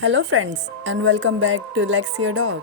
Hello, friends, and welcome back to Lexia Dog.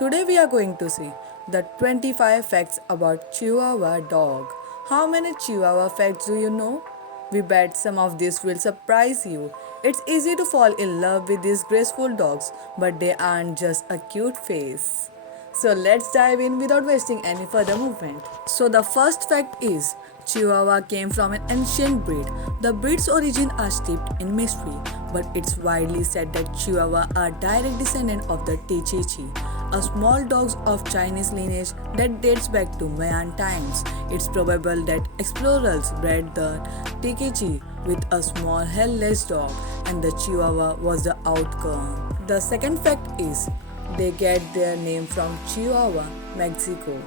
Today, we are going to see the 25 facts about Chihuahua dog. How many Chihuahua facts do you know? We bet some of these will surprise you. It's easy to fall in love with these graceful dogs, but they aren't just a cute face. So let's dive in without wasting any further movement. So the first fact is Chihuahua came from an ancient breed. The breed's origin are steeped in mystery, but it's widely said that Chihuahua are direct descendant of the Tichichi, a small dog of Chinese lineage that dates back to Mayan times. It's probable that explorers bred the Tikichi with a small hairless dog, and the Chihuahua was the outcome. The second fact is they get their name from Chihuahua, Mexico.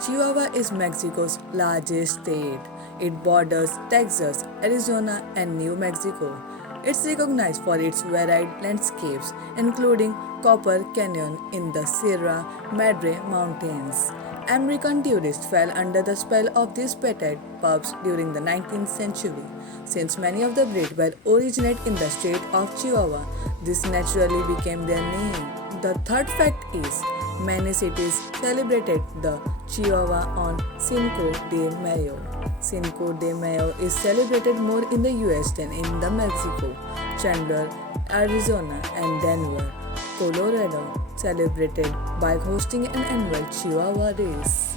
Chihuahua is Mexico's largest state. It borders Texas, Arizona, and New Mexico. It's recognized for its varied landscapes, including Copper Canyon in the Sierra Madre Mountains. American tourists fell under the spell of these petted pups during the 19th century. Since many of the breed were originated in the state of Chihuahua, this naturally became their name. The third fact is many cities celebrated the Chihuahua on Cinco de Mayo. Cinco de Mayo is celebrated more in the US than in the Mexico, Chandler, Arizona, and Denver, Colorado, celebrated by hosting an annual Chihuahua race.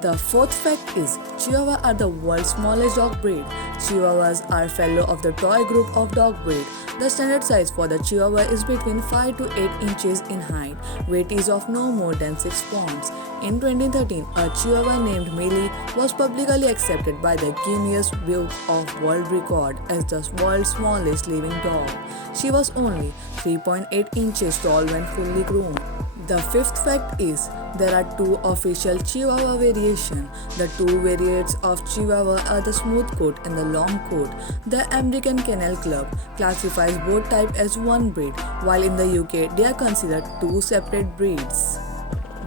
The fourth fact is Chihuahua are the world's smallest dog breed. Chihuahuas are fellow of the toy group of dog breed. The standard size for the Chihuahua is between 5 to 8 inches in height. Weight is of no more than 6 pounds. In 2013, a Chihuahua named Millie was publicly accepted by the Guinness Book of World Record as the world's smallest living dog. She was only 3.8 inches tall when fully grown. The fifth fact is there are two official Chihuahua variations. The two variants of Chihuahua are the smooth coat and the long coat. The American Kennel Club classifies both types as one breed, while in the UK they are considered two separate breeds.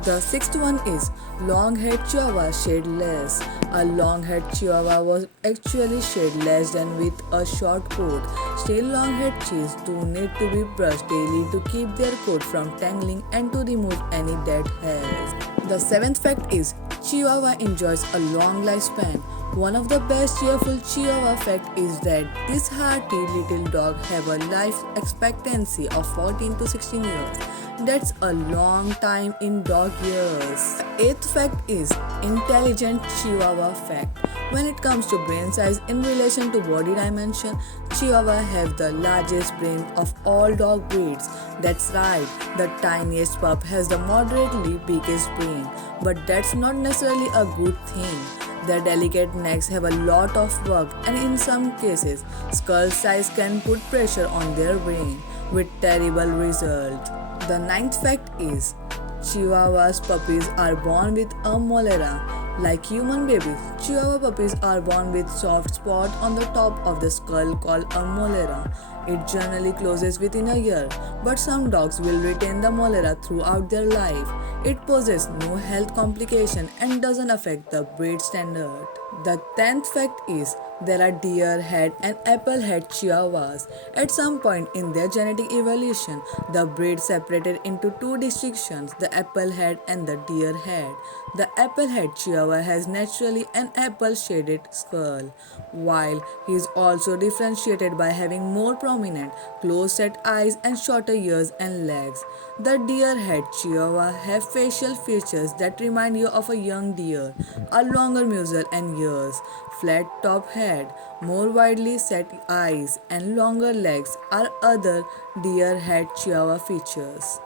The sixth one is long-haired Chihuahua shed less. A long-haired Chihuahua was actually shed less than with a short coat. Still, long-haired Chis do need to be brushed daily to keep their coat from tangling and to remove any dead hairs. The seventh fact is Chihuahua enjoys a long lifespan. One of the best cheerful Chihuahua fact is that this hearty little dog have a life expectancy of 14 to 16 years. That's a long time in dog years. Eighth fact is intelligent Chihuahua fact. When it comes to brain size in relation to body dimension, Chihuahua have the largest brain of all dog breeds. That's right, the tiniest pup has the moderately biggest brain. But that's not necessarily a good thing. Their delicate necks have a lot of work, and in some cases, skull size can put pressure on their brain with terrible result. The ninth fact is Chihuahua's puppies are born with a molera. Like human babies, Chihuahua puppies are born with soft spot on the top of the skull called a molera. It generally closes within a year, but some dogs will retain the molera throughout their life. It poses no health complication and doesn't affect the breed standard. The 10th fact is there are deer head and apple head chihuahuas. At some point in their genetic evolution, the breed separated into two distinctions, the apple head and the deer head. The apple head chihuahua has naturally an apple shaded skull, while he is also differentiated by having more prominent, close set eyes and shorter ears and legs. The deer head chihuahua have facial features that remind you of a young deer, a longer muzzle and ears, flat top head, more widely set eyes, and longer legs are other deer head chihuahua features.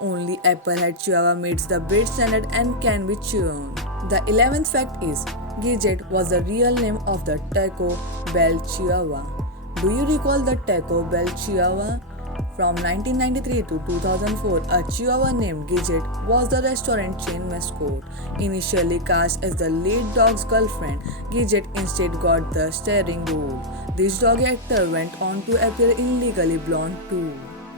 Only Applehead Chihuahua meets the breed standard and can be chewn. The 11th fact is Gidget was the real name of the Taco Bell Chihuahua. Do you recall the Taco Bell Chihuahua? From 1993 to 2004, a Chihuahua named Gidget was the restaurant chain mascot. Initially cast as the lead dog's girlfriend, Gidget instead got the starring role. This dog actor went on to appear in Legally Blonde too.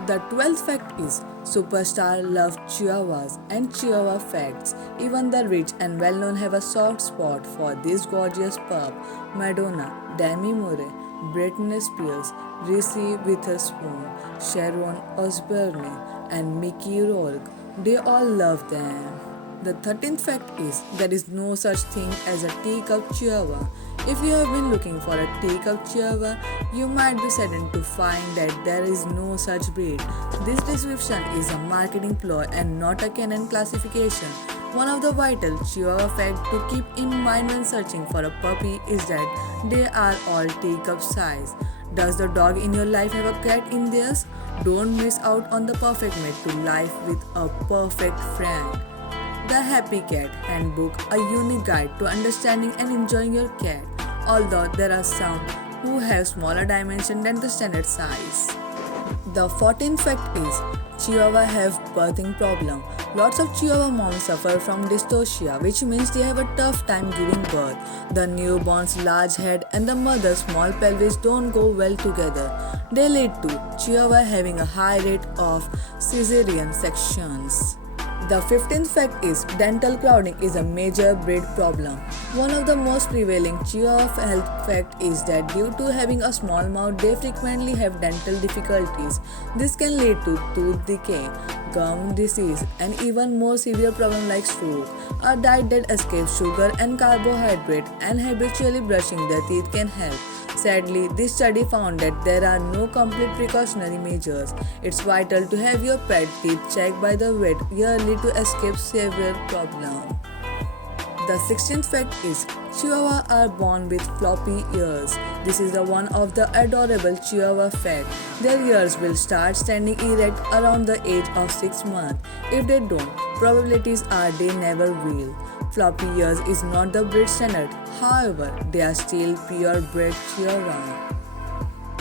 The 12th fact is superstar love chihuahuas and chihuahua facts. Even the rich and well-known have a soft spot for this gorgeous pup. Madonna, Demi Moore, Britney Spears, Reese Witherspoon, Sharon Osbourne, and Mickey Rourke. They all love them. The 13th fact is there is no such thing as a teacup chihuahua. If you have been looking for a teacup chihuahua, you might be saddened to find that there is no such breed. This description is a marketing ploy and not a canon classification. One of the vital Chihuahua facts to keep in mind when searching for a puppy is that they are all teacup size. Does the dog in your life have a cat in theirs? Don't miss out on the perfect mate to life with a perfect friend. The Happy Cat Handbook, a unique guide to understanding and enjoying your cat, although there are some who have smaller dimension than the standard size. The 14th fact is Chihuahua have birthing problem. Lots of Chihuahua moms suffer from dystocia, which means they have a tough time giving birth. The newborn's large head and the mother's small pelvis don't go well together. They lead to Chihuahua having a high rate of cesarean sections. The 15th fact is dental crowding is a major breed problem. One of the most prevailing Chihuahua health fact is that due to having a small mouth, they frequently have dental difficulties. This can lead to tooth decay, gum disease, and even more severe problems like stroke. A diet that escapes sugar and carbohydrate and habitually brushing their teeth can help. Sadly, this study found that there are no complete precautionary measures. It's vital to have your pet teeth checked by the vet yearly to escape severe problems. The 16th fact is Chihuahua are born with floppy ears. This is the one of the adorable Chihuahua fact. Their ears will start standing erect around the age of 6 months. If they don't, probabilities are they never will. Floppy ears is not the breed standard. However, they are still purebred Chihuahua.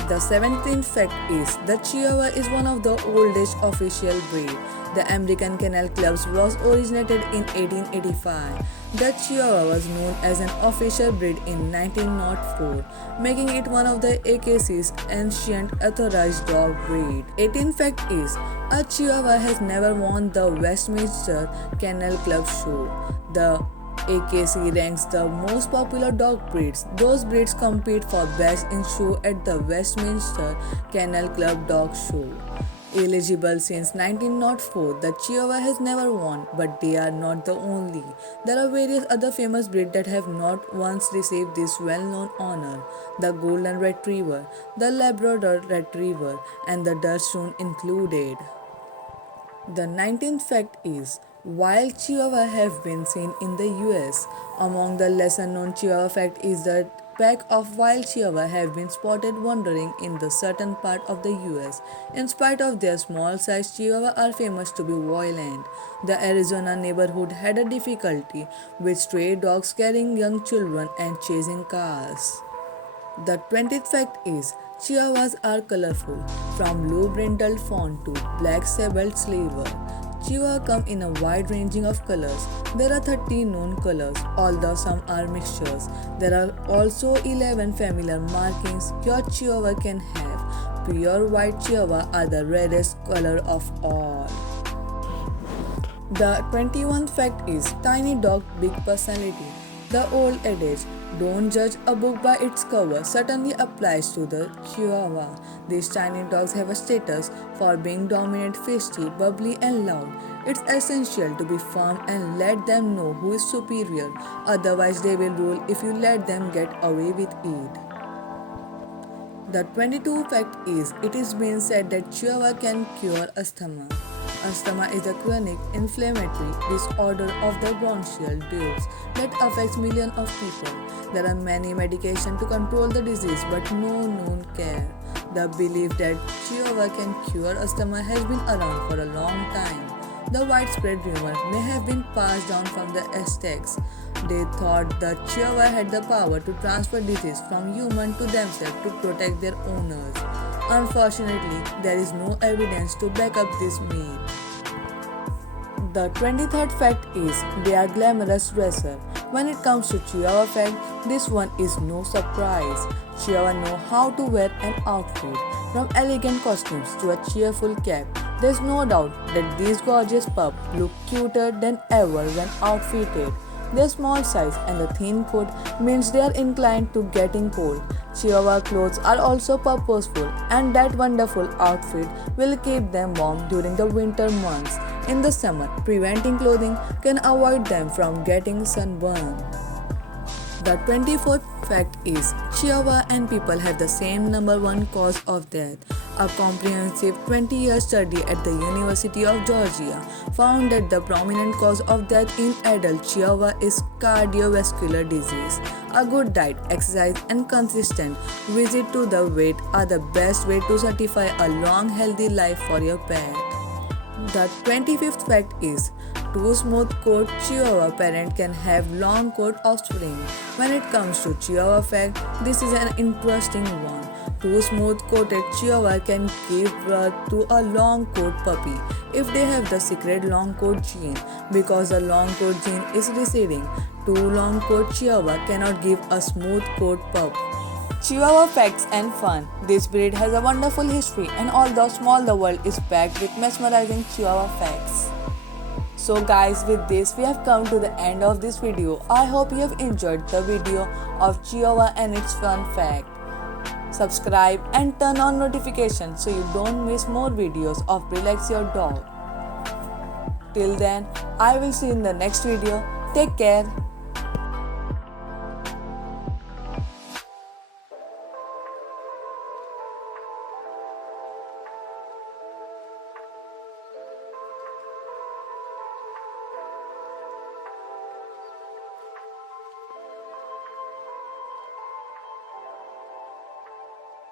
The 17th fact is the Chihuahua is one of the oldest official breed. The American Kennel Club was originated in 1885. The Chihuahua was known as an official breed in 1904, making it one of the AKC's ancient authorized dog breed. 18th fact is a Chihuahua has never won the Westminster Kennel Club show. The AKC ranks the most popular dog breeds. Those breeds compete for best in show at the Westminster Kennel Club Dog Show. Eligible since 1904, the Chihuahua has never won, but they are not the only. There are various other famous breeds that have not once received this well-known honor. The Golden Retriever, the Labrador Retriever, and the Dachshund included. The 19th fact is wild Chihuahua have been seen in the US. Among the lesser known Chihuahua fact is that pack of wild Chihuahua have been spotted wandering in the certain part of the US. In spite of their small size, Chihuahua are famous to be violent. The Arizona neighborhood had a difficulty with stray dogs carrying young children and chasing cars. The 20th fact is Chihuahuas are colorful, from blue brindled fawn to black sabled silver. Chihuahua come in a wide ranging of colors. There are 30 known colors, although some are mixtures. There are also 11 familiar markings your Chihuahua can have. Pure white Chihuahua are the rarest color of all. The 21st fact is tiny dog, big personality. The old adage, don't judge a book by its cover, certainly applies to the Chihuahua. These tiny dogs have a status for being dominant, feisty, bubbly, and loud. It's essential to be firm and let them know who is superior, otherwise, they will rule if you let them get away with it. The 22nd fact is it is being said that Chihuahua can cure asthma. Asthma is a chronic inflammatory disorder of the bronchial ducts that affects millions of people. There are many medications to control the disease but no known cure. The belief that Chihuahua can cure asthma has been around for a long time. The widespread rumor may have been passed down from the Aztecs. They thought the Chihuahua had the power to transfer disease from humans to themselves to protect their owners. Unfortunately, there is no evidence to back up this myth. The 23rd fact is they are glamorous dressers. When it comes to Chihuahua fact, this one is no surprise. Chihuahua know how to wear an outfit, from elegant costumes to a cheerful cap. There's no doubt that these gorgeous pups look cuter than ever when outfitted. Their small size and the thin coat means they are inclined to getting cold. Chihuahua clothes are also purposeful, and that wonderful outfit will keep them warm during the winter months. In the summer, preventing clothing can avoid them from getting sunburn. The 24th fact is Chihuahua and people have the same number one cause of death. A comprehensive 20-year study at the University of Georgia found that the prominent cause of death in adult Chihuahua is cardiovascular disease. A good diet, exercise, and consistent visit to the vet are the best way to certify a long, healthy life for your pet. The 25th fact is two smooth coat Chihuahua parent can have long coat offspring. When it comes to Chihuahua fact, this is an interesting one. Two smooth coated Chihuahua can give birth to a long coat puppy if they have the secret long coat gene. Because the long coat gene is receding, two long coat Chihuahua cannot give a smooth coat pup. Chihuahua facts and fun. This breed has a wonderful history, and although small, the world is packed with mesmerizing Chihuahua facts. So guys, with this we have come to the end of this video. I hope you have enjoyed the video of Chihuahua and its fun fact. Subscribe and turn on notifications so you don't miss more videos of Relax Your Dog. Till then, I will see you in the next video. Take care.